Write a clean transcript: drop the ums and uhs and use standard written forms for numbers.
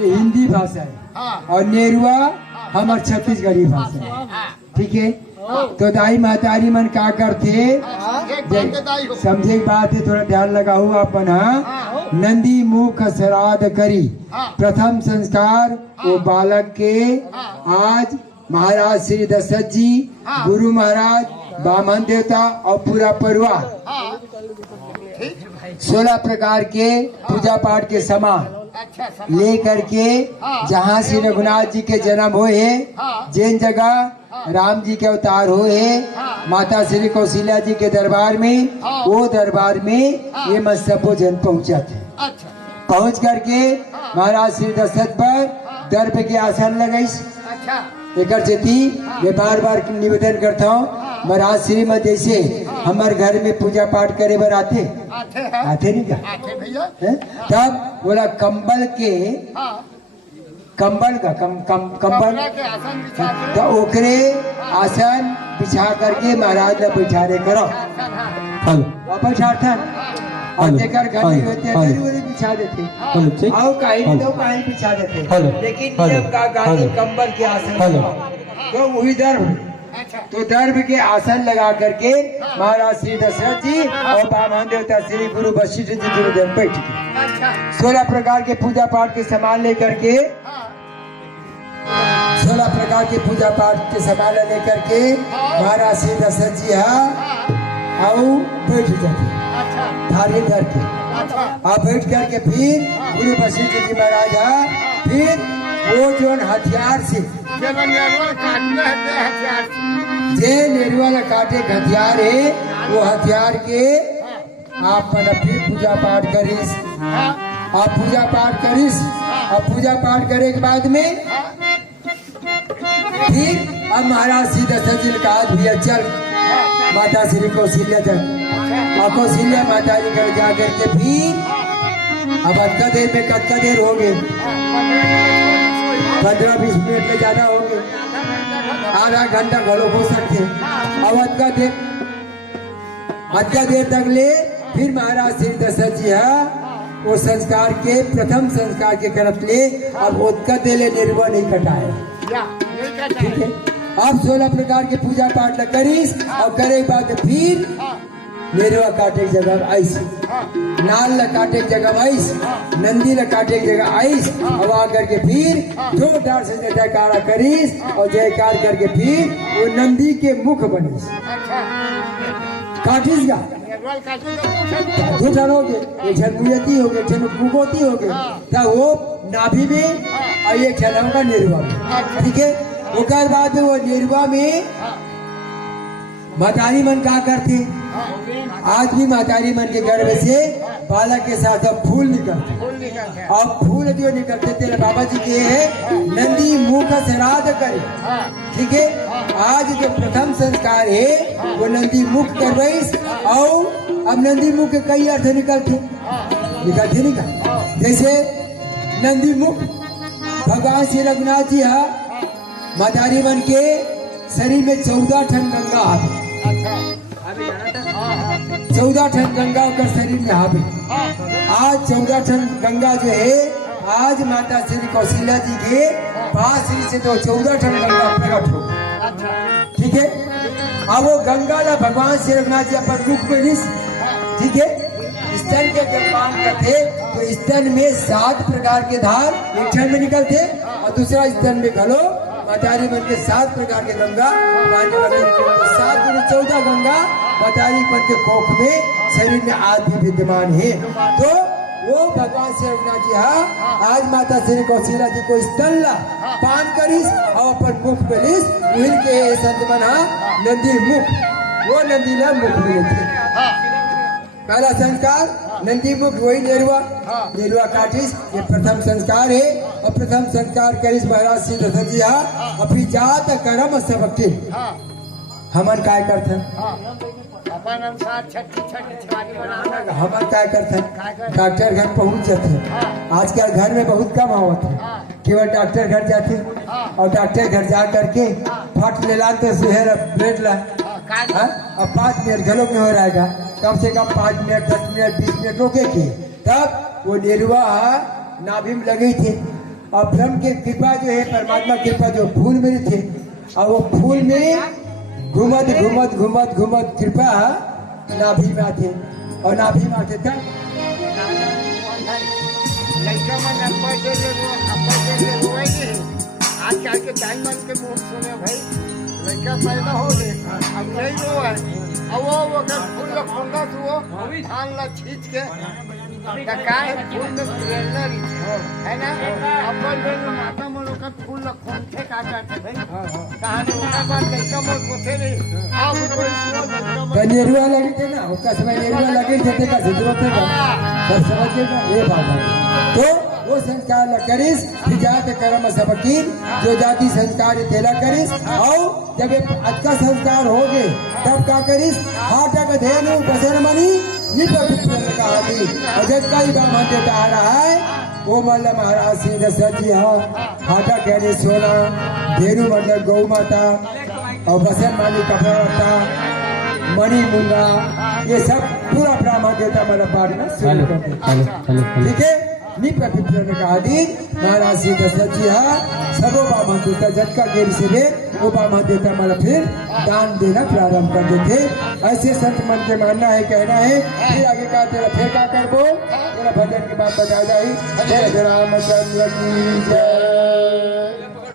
ये हिंदी भाषा है और नेरुआ हमार छत्तीसगढ़ी भाषा है। ठीक है, तो दाई महतारी मन का करथे समझे बात है, थोड़ा ध्यान लगाओ अपन। हाँ, नंदी मुख श्राद्ध करी प्रथम संस्कार वो बालक के आज महाराज श्री दशरथ जी, गुरु महाराज, बामन देवता और पूरा परिवार 16 प्रकार के पूजा पाठ के सामान ले करके जहाँ श्री रघुनाथ जी के जन्म हुए है, जिन जगह राम जी के अवतार हुए है, माता श्री कौशल्या जी के दरबार में, वो दरबार में ये मत्स्यपो जन पहुँचा थे। पहुँच करके महाराज श्री दशरथ पर दर्प के आसन लगाइस। एक मैं बार बार निवेदन करता हूँ, महाराज श्री मत जैसे हमारे घर में पूजा पाठ करे बर आते नहीं क्या? तब बोला कंबल का कंबल तो ओकरे आसन बिछा करके महाराज ने बैठा रे करो। वापस और देकर घर नहीं होते बिछा देते और कहीं बिछा देते, लेकिन नियम का गाने कंबल के आसन तो वही दर्भ, तो दर्भ के आसन लगा करके महाराज श्री दशरथ जी और बामन देवता श्री गुरु वशिष्ठ जी गुरुदेव बैठ गए। 16 प्रकार के पूजा पाठ के सामान लेकर के 16 प्रकार के पूजा पाठ के सामान लेकर के महाराज श्री दशरथ जी आओ बैठ जाते थाली धर के। आप बैठ करके फिर गुरु वशिष्ठ जी महाराज फिर वो जो हथियार से जे नेरुआ काटे हथियार है, वो हथियार के आप फिर पूजा पाठ करीस। आप पूजा पाठ करीस और पूजा पाठ करे के बाद में फिर अब महाराज श्री दशरथ जी का भैया चल माता श्री कौशल्या चल और कौशल्या माता जी घर जा करके फिर अब अक्का देर में कत्का देर हो गए, 15-20 मिनट में ज्यादा हो गए, आधा घंटा घरों हो सकते। अब अक्का देर तक ले फिर महाराज श्री दशरथ जी वो संस्कार के प्रथम संस्कार के करत ले अब उदका दे ले निर्वा नहीं कटाए। ठीक है, अब 16 प्रकार के पूजा पाठ करीस और करे बाद फिर नेरुआ काटे की जगह आईस, नाल ल काटे की जगह आईस, नंदी ल काटे की जगह आईस और आ करके फिर जोरदार से जयकारा करीस और जयकार करके फिर वो नंदी के मुख बनीस। काटिस गा दो जन हो गए, एक जन मुयती हो गए, एक कुकोती हो गए, तब वो नाभि में और एक जन का नेरुआ में। ठीक है, उसके बाद वो नेरुआ में मातारी मन का करते, आज भी मातारी मन के गर्भ से बालक के साथ अब फूल निकलते और फूल जो निकलते तेरे बाबा जी के है नंदी मुख श्राद्ध करे। ठीक है, आज जो प्रथम संस्कार है वो नंदी मुख कर रही और अब नंदी मुख के कई अर्थ निकलते नहीं का, जैसे नंदी मुख भगवान श्री रघुनाथ जी मातारी मन के शरीर में 14 ठन गंगा आवे, 14 ठन गंगा का शरीर में आवे। आज 14 ठन गंगा जो है आज माता श्री कौशल्या जी के पास से तो 14 ठन गंगा प्रकट हो। ठीक है, अब वो गंगा ला भगवान श्री रघुनाथ जी अपन मुख में लिस। ठीक है, स्तन के जब पान करते तो स्तन में 7 प्रकार के धार एक ठन में निकलते और दूसरा स्तन में घलो मातारी मन के 7 प्रकार के गंगा पानी वाले 7 गुना 14 गंगा मातारी मन के कोख में शरीर में आज भी विद्यमान है। तो वो भगवान श्री रघुनाथ जी आज माता श्री कौशल्या जी को स्तन ला पान करीस और अपन मुख में लिस मिल के संत मन नंदी मुख, वो नंदी ला मुख में थे। पहला संस्कार नंदी मुख वही नेरुआ काटिस, ये प्रथम संस्कार है और प्रथम संस्कार करिस महाराज श्री दशरथ जी अभी जात कर्म सबके हमन काय करते हमन काय करते डॉक्टर घर पहुंच जाते। आजकल घर में बहुत कम आवत है, केवल डॉक्टर घर जाते और डॉक्टर घर जा करके फट ले ला तो सुहेर ब्रेड ला अब 5 मिनट घलों में हो रहेगा, कम से कम 5 मिनट 10 मिनट 20 मिनट रोके के तब वो नेरुआ नाभि में लगी थी और ब्रह्म की कृपा जो है, परमात्मा की कृपा जो फूल में थे, और वो फूल में घूमत घूमत घूमत घूमत कृपा नाभि में आते, और नाभि में आते तब लड़का मन आजकल के टाइम मन के मुंह सुने भाई लड़का पैदा हो गए अब नहीं रो है अब वो अगर फूल का खोंगा तो वो धान ला खींच के काय फूल में प्रेरणा है ना अपन लोग माता मोलो का फूल ला खोंखे काटा थे भाई कहानी उनका बात लड़का मोल कोथे नहीं आप कोई कन्यरुआ लगे थे ना, उसका समय नेरुआ लगे थे का जरूरत है सब समझ गए ना ये बात है। तो वो संस्कार न करिस जात कर्म सबकी, जो जाति संस्कार थेला करिस, और जब अच्छा संस्कार हो गए तब का करिस हाटक धेनु बसन मणि निपट कहा थी। और जब कई बार हम देता आ रहा है वो मल्ल महाराज श्री दशरथ जी हाटा कहने सोना, धेनु मंडल गौ माता, और बसन मानी कपड़ा होता, मणि मुंगा, ये सब पूरा ब्राह्मण देवता मतलब बाढ़ में शुरू करते। ठीक है, निप्रतिप्रन का आदि महाराज श्री दशरथ जी सबो बामा देवता झटका गेरी से ले वो बामा देवता मतलब फिर दान देना प्रारंभ कर देते। ऐसे संत मन के मानना है, कहना है। फिर आगे का तेरा फिर का कर बोल, तेरा भजन की बात बता जाए। जय रामचंद्र की जय।